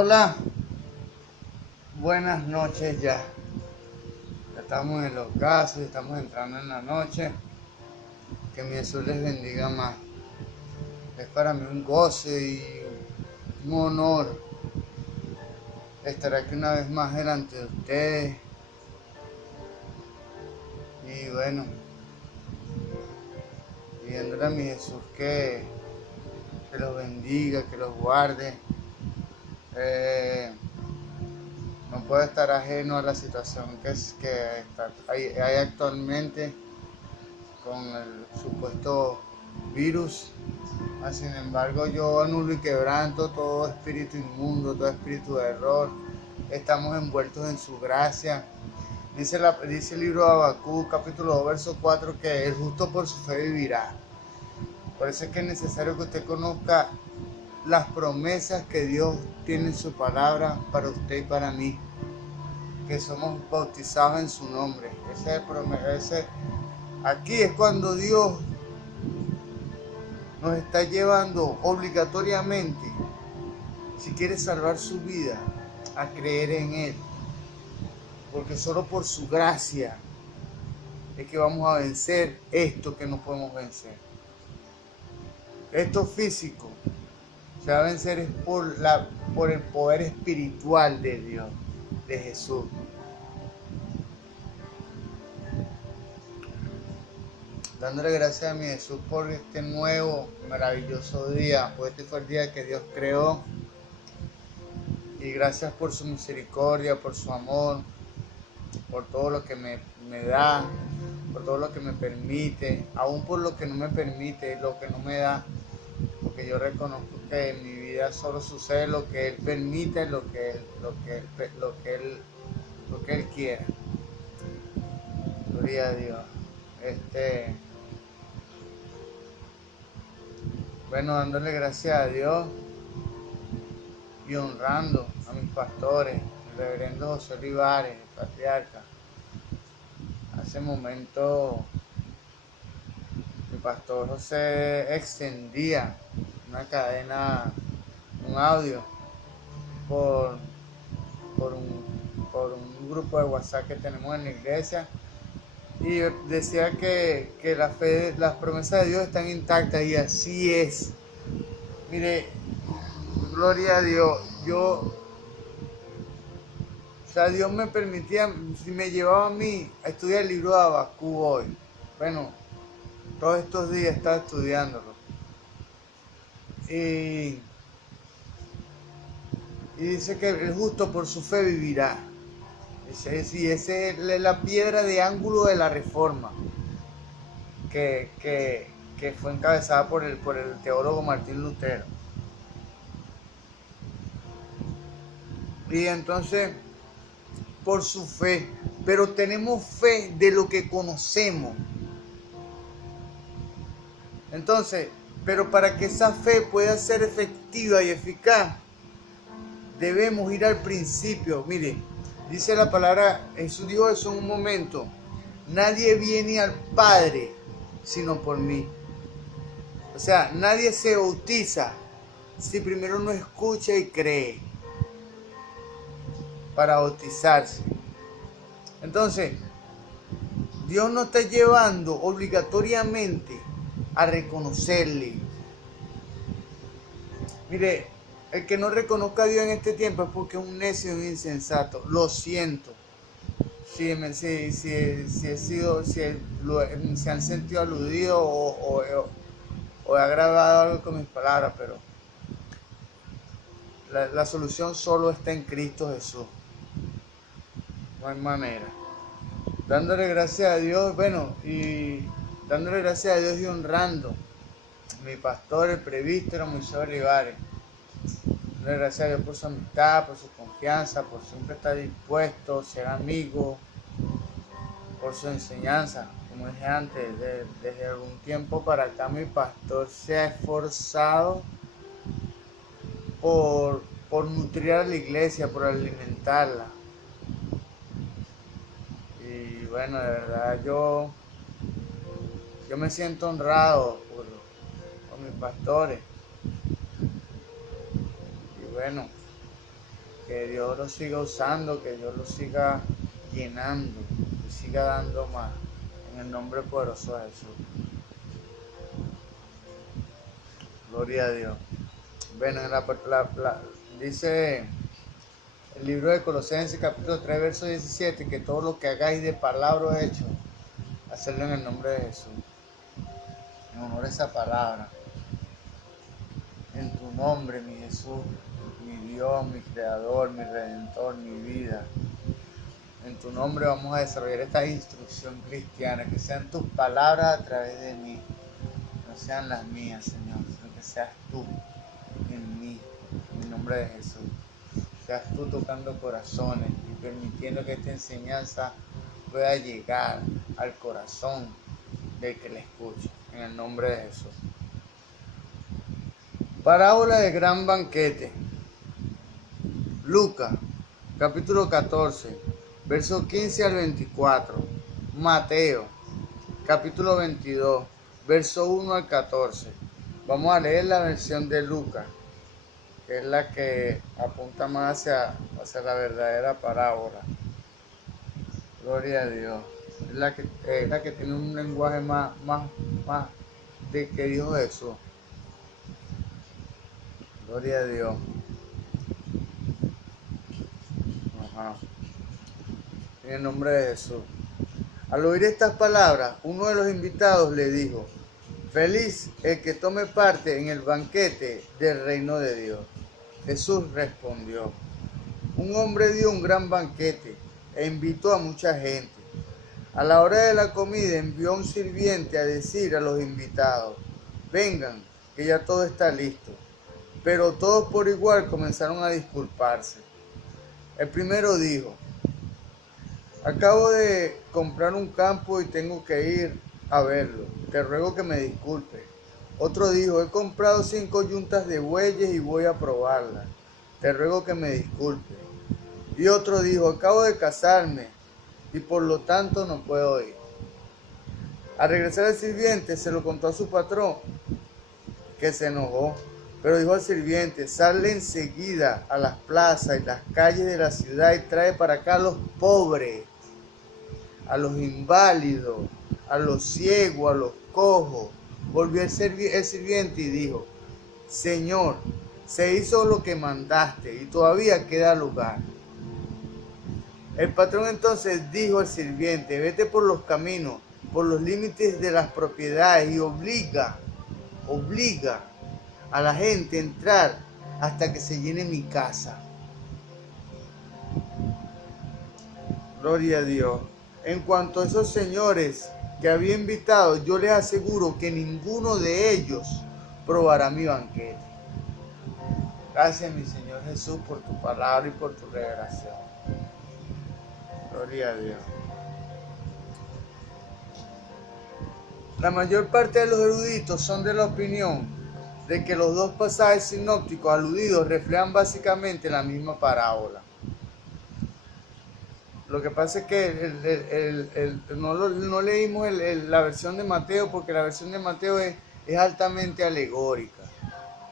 Hola, buenas noches ya. Ya estamos en los casos, estamos entrando en la noche. Que mi Jesús les bendiga más. Es para mí un goce y un honor estar aquí una vez más delante de ustedes. Y bueno, pidiéndole a mi Jesús que los bendiga, que los guarde. No puedo estar ajeno a la situación hay actualmente con el supuesto virus. Sin embargo, yo anulo y quebranto todo espíritu inmundo, todo espíritu de error. Estamos envueltos en su gracia. Dice el libro de Habacuc, capítulo 2, verso 4, que el justo por su fe vivirá. Por eso es que es necesario que usted conozca las promesas que Dios tiene en su palabra para usted y para mí, que somos bautizados en su nombre. Aquí es cuando Dios nos está llevando obligatoriamente, si quiere salvar su vida, a creer en Él. Porque solo por su gracia es que vamos a vencer esto que no podemos vencer. Esto físico se va a vencer es por el poder espiritual de Dios, de Jesús. Dándole gracias a mi Jesús por este nuevo, maravilloso día. Pues este fue el día que Dios creó. Y gracias por su misericordia, por su amor, por todo lo que me da, por todo lo que me permite, aún por lo que no me permite, lo que no me da, porque yo reconozco que en mi vida solo sucede lo que Él permite, lo que Él quiera. Gloria a Dios. Bueno, dándole gracias a Dios y honrando a mis pastores, el reverendo José Olivares, el patriarca. Hace momento mi pastor José extendía una cadena, un audio por un grupo de WhatsApp que tenemos en la iglesia, y decía que la fe, las promesas de Dios están intactas, y así es. Mire, gloria a Dios. Dios me permitía, si me llevaba a mí a estudiar el libro de Habacuc hoy, bueno, todos estos días estaba estudiándolo. Y dice que el justo por su fe vivirá. Esa es la piedra de ángulo de la reforma que fue encabezada por el teólogo Martín Lutero. Y entonces, por su fe, pero tenemos fe de lo que conocemos. Entonces, pero para que esa fe pueda ser efectiva y eficaz, debemos ir al principio. Mire, dice la palabra, Jesús dijo eso en un momento: nadie viene al Padre sino por mí. O sea, nadie se bautiza si primero no escucha y cree para bautizarse. Entonces, Dios nos está llevando obligatoriamente a reconocerle. Mire, el que no reconozca a Dios en este tiempo es porque es un necio y un insensato. Lo siento. Si se han sentido aludidos o he agravado algo con mis palabras, pero la solución solo está en Cristo Jesús. No hay manera. Dándole gracias a Dios, dándole gracias a Dios y honrando a mi pastor, el presbítero Moisés Olivares. Dándole gracias a Dios por su amistad, por su confianza, por siempre estar dispuesto, ser amigo, por su enseñanza. Como dije antes, desde algún tiempo para acá mi pastor se ha esforzado por nutrir a la iglesia, por alimentarla. Y bueno, de verdad yo me siento honrado por mis pastores. Y bueno, Que Dios lo siga usando, que Dios lo siga llenando, que siga dando más. En el nombre poderoso de Jesús. Gloria a Dios. Bueno, dice el libro de Colosenses capítulo 3, verso 17, que todo lo que hagáis de palabra o hecho, hacerlo en el nombre de Jesús. En honor a esa palabra. En tu nombre, mi Jesús, mi Dios, mi Creador, mi Redentor, mi vida. En tu nombre vamos a desarrollar esta instrucción cristiana, que sean tus palabras a través de mí, no sean las mías, Señor, sino que seas tú en mí, en el nombre de Jesús. Seas tú tocando corazones y permitiendo que esta enseñanza pueda llegar al corazón del que la escuche, en el nombre de Jesús. Parábola del gran banquete. Lucas, capítulo 14, versos 15 al 24. Mateo, capítulo 22, verso 1 al 14. Vamos a leer la versión de Lucas, que es la que apunta más hacia la verdadera parábola. Gloria a Dios. Es la que tiene un lenguaje más de que dijo Jesús. Gloria a Dios. Ajá. En el nombre de Jesús. Al oír estas palabras, uno de los invitados le dijo: feliz el que tome parte en el banquete del reino de Dios. Jesús respondió: un hombre dio un gran banquete e invitó a mucha gente. A la hora de la comida envió a un sirviente a decir a los invitados: vengan, que ya todo está listo. Pero todos por igual comenzaron a disculparse. El primero dijo: acabo de comprar un campo y tengo que ir a verlo. Te ruego que me disculpes. Otro dijo: he comprado 5 yuntas de bueyes y voy a probarlas. Te ruego que me disculpes. Y otro dijo: acabo de casarme y por lo tanto no puedo ir. Al regresar el sirviente se lo contó a su patrón, que se enojó. Pero dijo al sirviente: sale enseguida a las plazas y las calles de la ciudad y trae para acá a los pobres, a los inválidos, a los ciegos, a los cojos. Volvió el sirviente y dijo: Señor, se hizo lo que mandaste y todavía queda lugar. El patrón entonces dijo al sirviente: vete por los caminos, por los límites de las propiedades y obliga a la gente a entrar hasta que se llene mi casa. Gloria a Dios. En cuanto a esos señores que había invitado, yo les aseguro que ninguno de ellos probará mi banquete. Gracias, mi Señor Jesús, por tu palabra y por tu revelación. Gloria a Dios. La mayor parte de los eruditos son de la opinión de que los dos pasajes sinópticos aludidos reflejan básicamente la misma parábola. Lo que pasa es que no leímos la versión de Mateo, porque la versión de Mateo es altamente alegórica.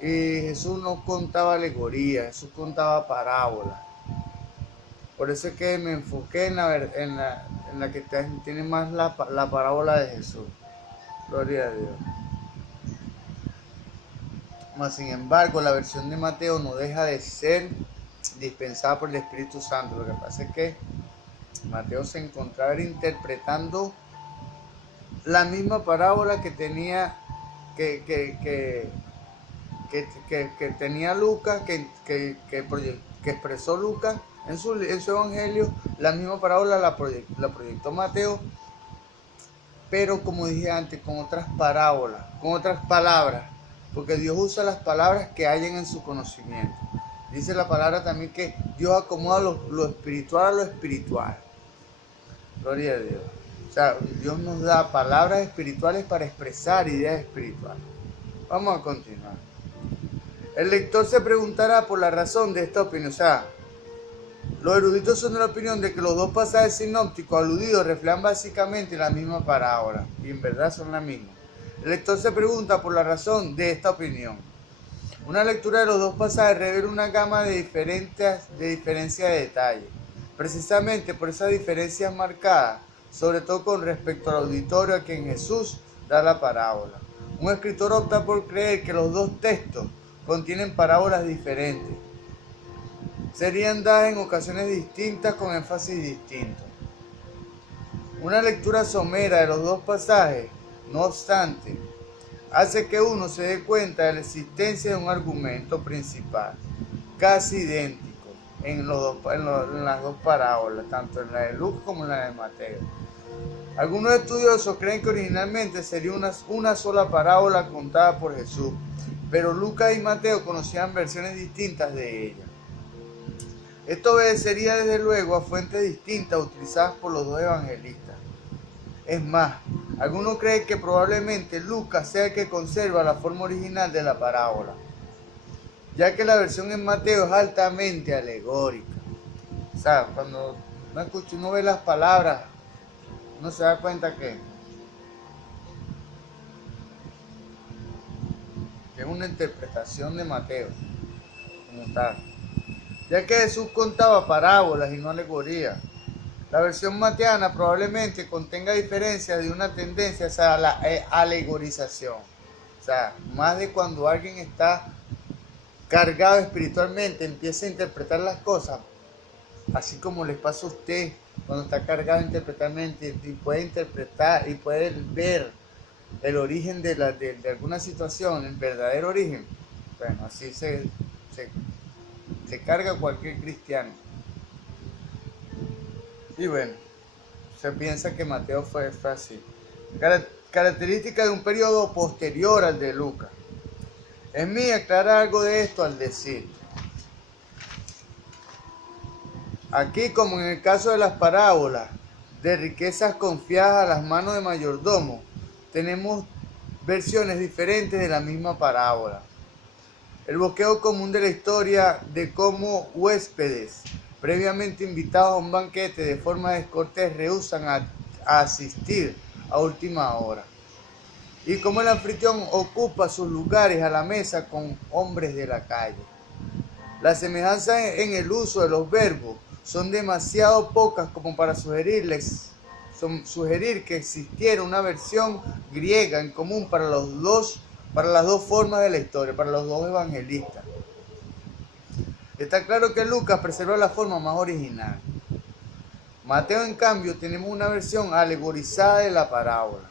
Y Jesús no contaba alegoría, Jesús contaba parábola. Por eso es que me enfoqué en la que tiene más la parábola de Jesús. Gloria a Dios. Mas, sin embargo, la versión de Mateo no deja de ser dispensada por el Espíritu Santo. Lo que pasa es que Mateo se encontraba interpretando la misma parábola que tenía que tenía Lucas, que expresó Lucas en su evangelio. La misma parábola la proyectó Mateo, pero como dije antes, con otras parábolas, con otras palabras, porque Dios usa las palabras que hayan en su conocimiento. Dice la palabra también que Dios acomoda lo espiritual a lo espiritual. Gloria a Dios. O sea, Dios nos da palabras espirituales para expresar ideas espirituales. Vamos a continuar. El lector se preguntará por la razón de esta opinión. O sea, los eruditos son de la opinión de que los dos pasajes sinópticos aludidos reflejan básicamente la misma parábola. Y en verdad son la misma. El lector se pregunta por la razón de esta opinión. Una lectura de los dos pasajes revela una gama de diferencia de detalle. Precisamente por esas diferencias marcadas, sobre todo con respecto al auditorio a quien Jesús da la parábola. Un escritor opta por creer que los dos textos contienen parábolas diferentes. Serían dadas en ocasiones distintas con énfasis distinto. Una lectura somera de los dos pasajes, no obstante, hace que uno se dé cuenta de la existencia de un argumento principal, casi idéntico en las dos parábolas, tanto en la de Lucas como en la de Mateo. Algunos estudiosos creen que originalmente sería una sola parábola contada por Jesús, pero Lucas y Mateo conocían versiones distintas de ella. Esto obedecería desde luego a fuentes distintas utilizadas por los dos evangelistas. Es más, algunos creen que probablemente Lucas sea el que conserva la forma original de la parábola, ya que la versión en Mateo es altamente alegórica. O sea, cuando uno ve las palabras, uno se da cuenta que es una interpretación de Mateo, como tal. Ya que Jesús contaba parábolas y no alegorías. La versión mateana probablemente contenga diferencias de una tendencia hacia la alegorización. O sea, más de cuando alguien está cargado espiritualmente, empieza a interpretar las cosas, así como les pasa a usted cuando está cargado interpretalmente y puede interpretar y puede ver el origen de alguna situación, el verdadero origen. Bueno, así se carga cualquier cristiano. Y bueno, se piensa que Mateo fue así. Característica de un periodo posterior al de Lucas. Es mí aclarar algo de esto al decir: aquí, como en el caso de las parábolas de riquezas confiadas a las manos de mayordomos, tenemos versiones diferentes de la misma parábola. El bosquejo común de la historia de cómo huéspedes previamente invitados a un banquete de forma descortés rehúsan a asistir a última hora, y cómo el anfitrión ocupa sus lugares a la mesa con hombres de la calle. Las semejanzas en el uso de los verbos son demasiado pocas como para sugerir que existiera una versión griega en común para las dos formas de la historia, para los dos evangelistas. Está claro que Lucas preserva la forma más original. Mateo, en cambio, tenemos una versión alegorizada de la parábola.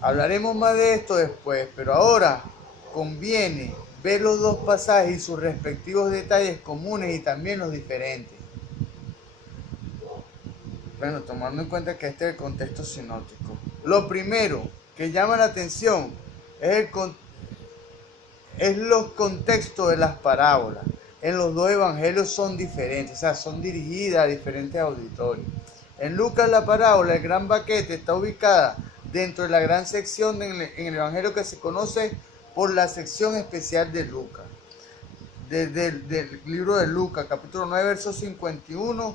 Hablaremos más de esto después, pero ahora conviene ver los dos pasajes y sus respectivos detalles comunes y también los diferentes. Bueno, tomando en cuenta que este es el contexto sinóptico. Lo primero que llama la atención es los contextos de las parábolas. En los dos evangelios son diferentes, o sea, son dirigidas a diferentes auditorios. En Lucas, la parábola del gran banquete está ubicada dentro de la gran sección en el evangelio que se conoce por la sección especial de Lucas. Del libro de Lucas, capítulo 9, verso 51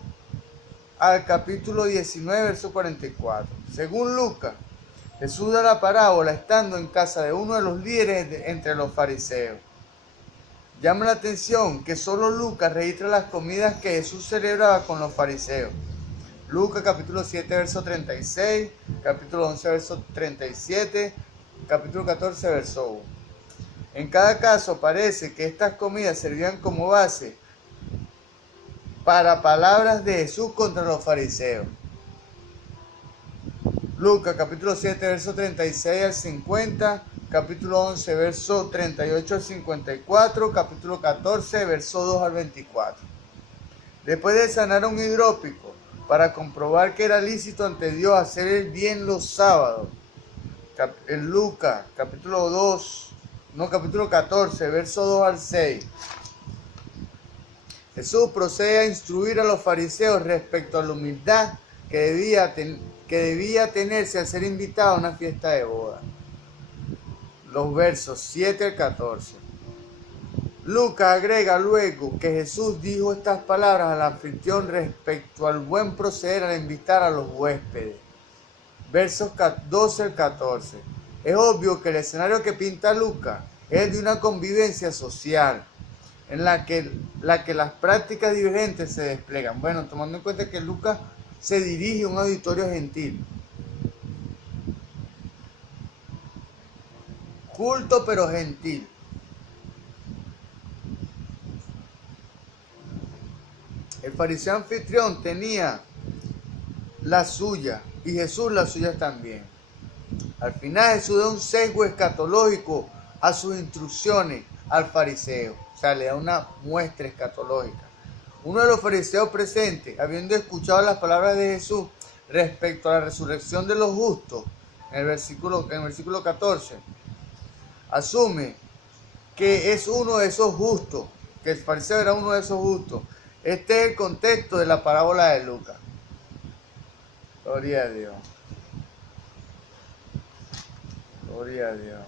al capítulo 19, verso 44. Según Lucas, Jesús da la parábola estando en casa de uno de los líderes entre los fariseos. Llama la atención que solo Lucas registra las comidas que Jesús celebraba con los fariseos. Lucas capítulo 7, verso 36, capítulo 11, verso 37, capítulo 14, verso 1. En cada caso parece que estas comidas servían como base para palabras de Jesús contra los fariseos. Lucas capítulo 7, verso 36 al 50, capítulo 11, verso 38 al 54, capítulo 14, verso 2 al 24. Después de sanar a un hidrópico para comprobar que era lícito ante Dios hacer el bien los sábados, en Lucas capítulo 14, verso 2 al 6. Jesús procede a instruir a los fariseos respecto a la humildad que debía tenerse al ser invitado a una fiesta de boda. Los versos 7 al 14. Lucas agrega luego que Jesús dijo estas palabras al anfitrión respecto al buen proceder al invitar a los huéspedes. Versos 12 al 14. Es obvio que el escenario que pinta Lucas es de una convivencia social en la que las prácticas divergentes se despliegan. Bueno, tomando en cuenta que Lucas se dirige a un auditorio gentil. Culto pero gentil. El fariseo anfitrión tenía la suya y Jesús la suya también. Al final Jesús da un sesgo escatológico a sus instrucciones al fariseo. O sea, le da una muestra escatológica. Uno de los fariseos presentes, habiendo escuchado las palabras de Jesús respecto a la resurrección de los justos, en el versículo 14, asume que es uno de esos justos, que el fariseo era uno de esos justos. Este es el contexto de la parábola de Lucas. Gloria a Dios. Gloria a Dios.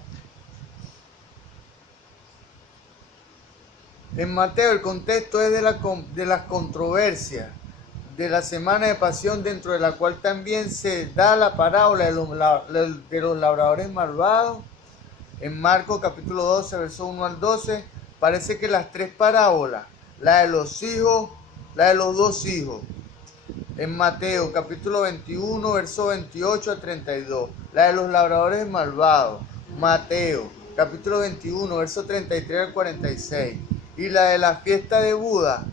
En Mateo el contexto es de las controversias de la semana de pasión, dentro de la cual también se da la parábola de los labradores malvados. En Marcos capítulo 12, verso 1 al 12, parece que las tres parábolas, la de los hijos, la de los dos hijos. En Mateo capítulo 21, verso 28 al 32, la de los labradores malvados. Mateo capítulo 21, verso 33 al 46. Y la de la fiesta de boda,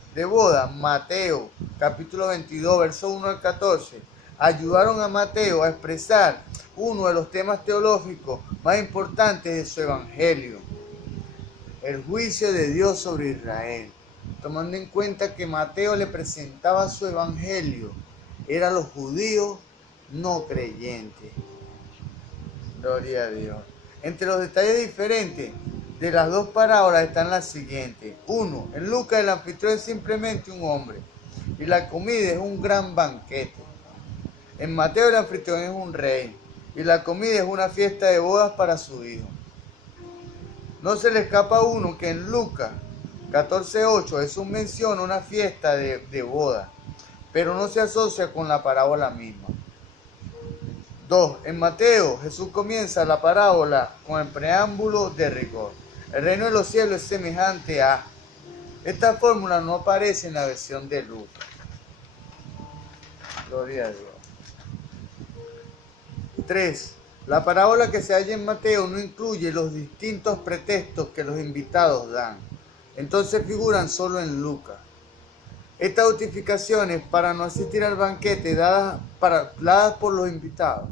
Mateo capítulo 22, verso 1 al 14, ayudaron a Mateo a expresar uno de los temas teológicos más importantes de su evangelio: el juicio de Dios sobre Israel. Tomando en cuenta que Mateo le presentaba su evangelio, eran los judíos no creyentes. Gloria a Dios. Entre los detalles diferentes de las dos parábolas están las siguientes. 1. En Lucas el anfitrión es simplemente un hombre y la comida es un gran banquete. En Mateo el anfitrión es un rey y la comida es una fiesta de bodas para su hijo. No se le escapa a uno que en Lucas 14:8 Jesús menciona una fiesta de boda, pero no se asocia con la parábola misma. 2. En Mateo Jesús comienza la parábola con el preámbulo de rigor. El reino de los cielos es semejante a... Esta fórmula no aparece en la versión de Lucas. Gloria a Dios. 3. La parábola que se halla en Mateo no incluye los distintos pretextos que los invitados dan. Entonces figuran solo en Lucas. Estas justificaciones para no asistir al banquete dadas por los invitados.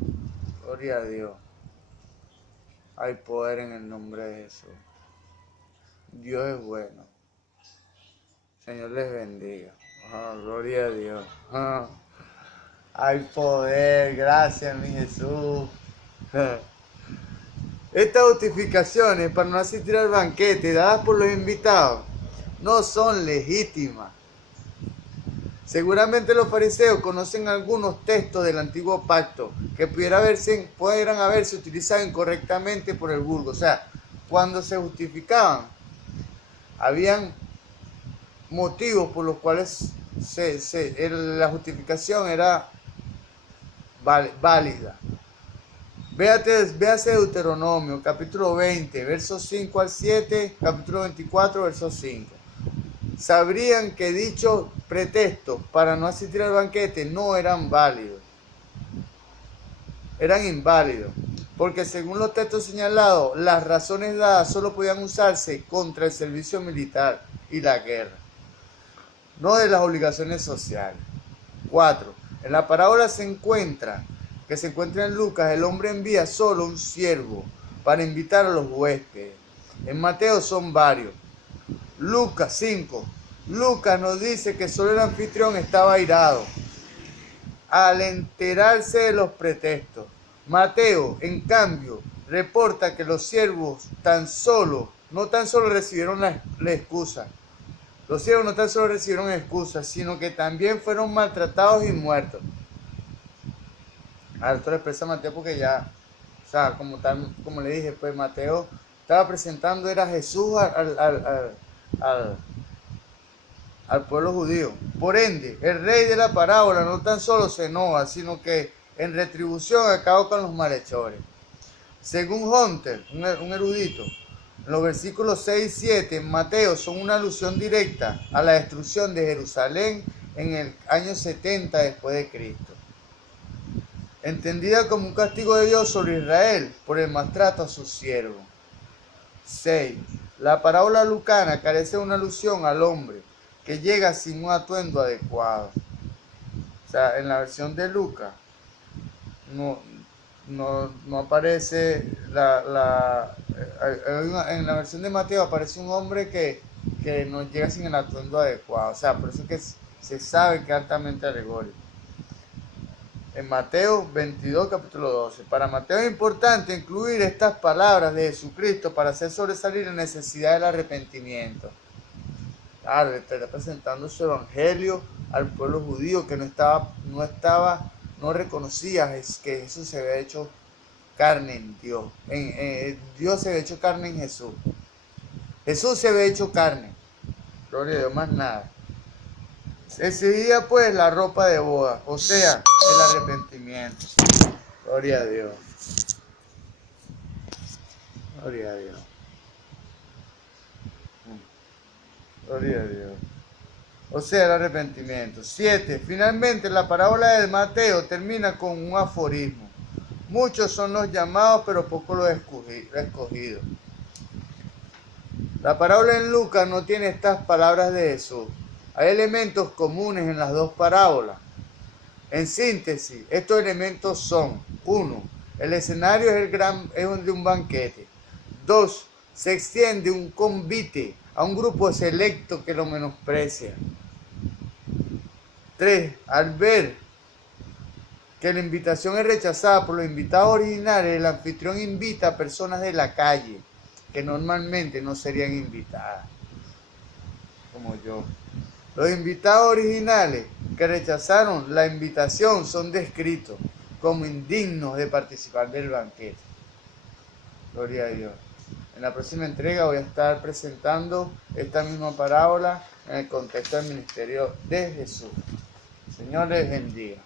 Gloria a Dios. Hay poder en el nombre de Jesús. Dios es bueno. Señor les bendiga. Gloria a Dios. Hay poder. Gracias, mi Jesús. Estas justificaciones para no asistir al banquete dadas por los invitados no son legítimas. Seguramente los fariseos conocen algunos textos del antiguo pacto que pudieran haberse utilizado incorrectamente por el vulgo. O sea, cuando se justificaban, habían motivos por los cuales la justificación era válida. Véase Deuteronomio, capítulo 20, versos 5 al 7, capítulo 24, verso 5. Sabrían que dichos pretextos para no asistir al banquete no eran válidos. Eran inválidos, porque según los textos señalados, las razones dadas solo podían usarse contra el servicio militar y la guerra, no de las obligaciones sociales. 4. En la parábola que se encuentra en Lucas, el hombre envía solo un siervo para invitar a los huéspedes. En Mateo son varios. Lucas 5. Lucas nos dice que solo el anfitrión estaba airado al enterarse de los pretextos. Mateo, en cambio, reporta que los siervos no tan solo recibieron la excusa. Los siervos no tan solo recibieron excusas, sino que también fueron maltratados y muertos. Ahora esto lo expresa Mateo porque ya, o sea, como le dije, pues Mateo estaba presentando era Jesús al pueblo judío. Por ende, el rey de la parábola no tan solo se enoja, sino que en retribución acaba con los malhechores. Según Hunter, un erudito, Los versículos 6 y 7 en Mateo son una alusión directa a la destrucción de Jerusalén en el año 70 después de Cristo, entendida como un castigo de Dios sobre Israel por el maltrato a sus siervos. 6. La parábola lucana carece de una alusión al hombre que llega sin un atuendo adecuado. O sea, en la versión de Lucas no aparece en la versión de Mateo aparece un hombre que no llega sin el atuendo adecuado. O sea, por eso es que se sabe que es altamente alegórico. En Mateo 22, capítulo 12. Para Mateo es importante incluir estas palabras de Jesucristo para hacer sobresalir la necesidad del arrepentimiento. Claro, está presentando su evangelio al pueblo judío que no reconocía que Jesús se había hecho carne en Dios. Dios se había hecho carne en Jesús. Jesús se había hecho carne. Gloria a Dios, más nada. Exigía pues la ropa de boda, o sea, el arrepentimiento. Gloria a Dios. Gloria a Dios. Gloria a Dios. O sea, el arrepentimiento. 7. Finalmente, la parábola de Mateo termina con un aforismo. Muchos son los llamados, pero pocos los escogidos. La parábola en Lucas no tiene estas palabras de Jesús. Hay elementos comunes en las dos parábolas. En síntesis, estos elementos son: 1. El escenario es de un banquete. 2. Se extiende un convite a un grupo selecto que lo menosprecia. 3. Al ver que la invitación es rechazada por los invitados originales, el anfitrión invita a personas de la calle que normalmente no serían invitadas, como yo. Los invitados originales que rechazaron la invitación son descritos como indignos de participar del banquete. Gloria a Dios. En la próxima entrega voy a estar presentando esta misma parábola en el contexto del ministerio de Jesús. Señor les bendiga.